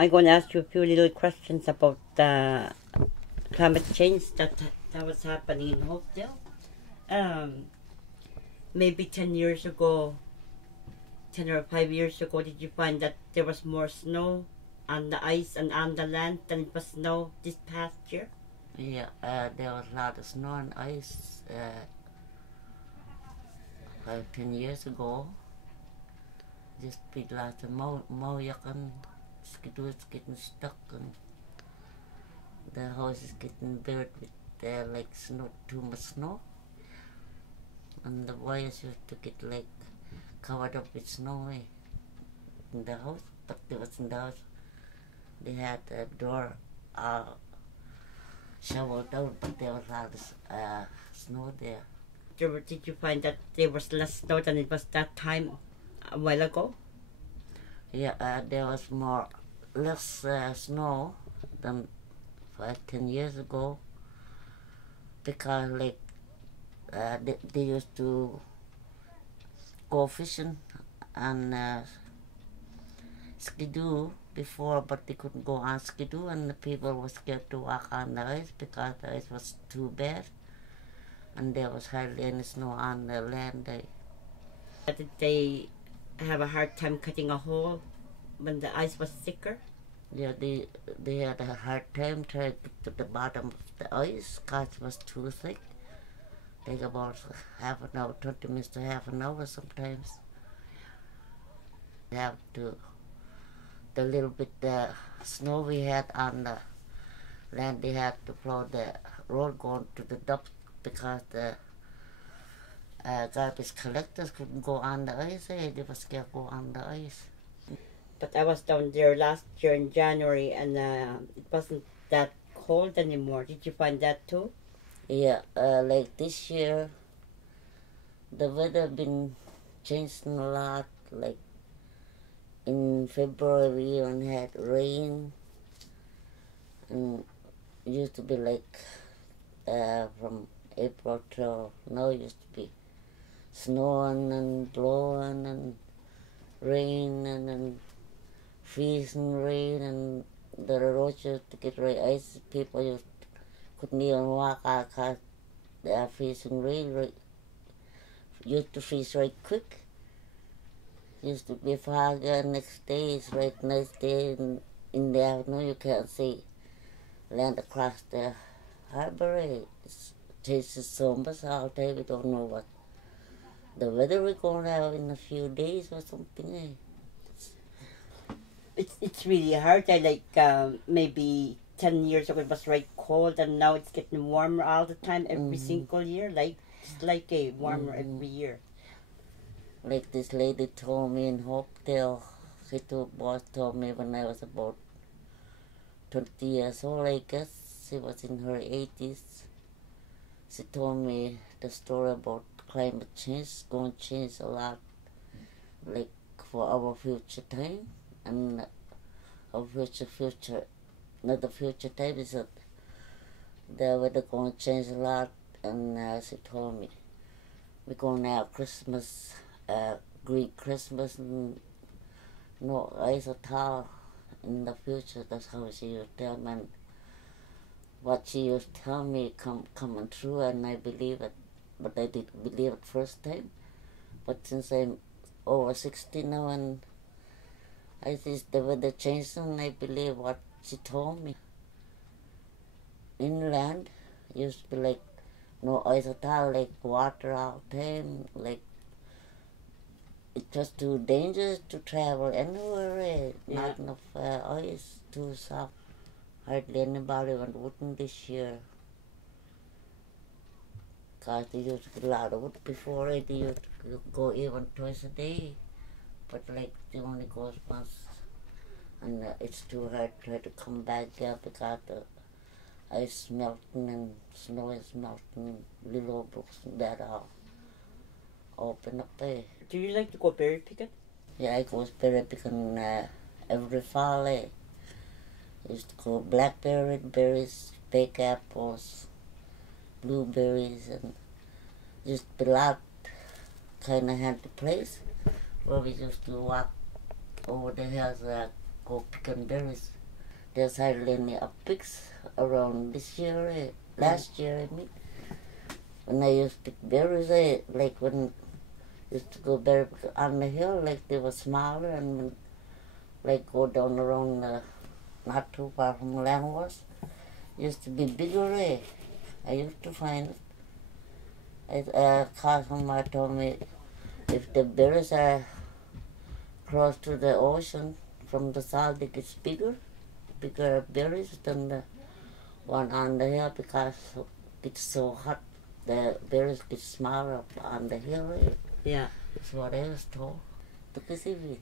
I'm going to ask you a few little questions about climate change that was happening in Hopedale. Maybe 10 years ago, 10 or 5 years ago, did you find that there was more snow on the ice and on the land than it was snow this past year? Yeah, there was a lot of snow and ice 10 years ago. Just big lots of moyak and skidoo is getting stuck and the house is getting buried with like snow, too much snow. And the wires used to get like covered up with snow in the house, but there was in the house. They had a door shoveled out, but there was a lot of snow there. Did you find that there was less snow than it was that time a while ago? Yeah, there was less snow than 10 years ago, because like they used to go fishing and skidoo before, but they couldn't go on skidoo, and the people were scared to walk on the ice because the ice was too bad, and there was hardly any snow on the land. Did they have a hard time cutting a hole when the ice was thicker? Yeah, they had a hard time trying to get to the bottom of the ice because it was too thick. Take about half an hour, 20 minutes to half an hour sometimes. Have to, the little bit snow we had on the land, they had to plow the road going to the dump because the garbage collectors couldn't go on the ice. They were scared to go on the ice. But I was down there last year in January, and it wasn't that cold anymore. Did you find that too? Yeah, like this year, the weather been changing a lot. Like in February, we even had rain, and it used to be like from April till now, it used to be snowing and blowing and rain and freezing rain, and the roads used to get very icy. People couldn't even walk out because the freezing rain used to freeze right quick. Used to be foggy, and next day it's right nice day, and in the afternoon you can't see land across the harbor. It changes so much all the time. We don't know what the weather we're going to have in a few days or something. It's really hard. Maybe 10 years ago it was right cold, and now it's getting warmer all the time, every single year. It's like a warmer every year. Like this lady told me in Hopedale, boss told me when I was about 20 years old, I guess. She was in her 80s. She told me the story about climate change going to change a lot, like for our future time, and our future, not the future time, is that the weather going to change a lot. And she told me we're going to have Christmas, green Christmas, and no ice at all in the future. That's how she used to tell me. And what she used to tell me coming true, and I believe it. But I didn't believe it first time. But since I'm over 60 now, and I see the weather changing, I believe what she told me. Inland used to be like no ice at all, like water all the time, like it was too dangerous to travel anywhere. Not enough ice, too soft. Hardly anybody went wooden this year. Because they used to get a lot of wood before. They used to go even twice a day. But like they only goes once. And it's too hard to try to come back there because the ice melting and snow is melting. Little brooks that are open up there. Do you like to go berry picking? Yeah, I go berry picking every fall. I used to go blackberry berries, baked apples, blueberries, and just a lot kind of had the place where we used to walk over the hills, go picking berries. There's hardly any pigs around this year. Last year, I mean. When I used to pick berries, like when I used to go berry on the hill, like they were smaller, and like go down around not too far from landwars, used to be bigger. I used to find it. Customer told me if the berries are close to the ocean from the south, it gets bigger berries than the one on the hill because it's so hot. The berries get smaller up on the hill. Yeah. That's what I was told. Look at it.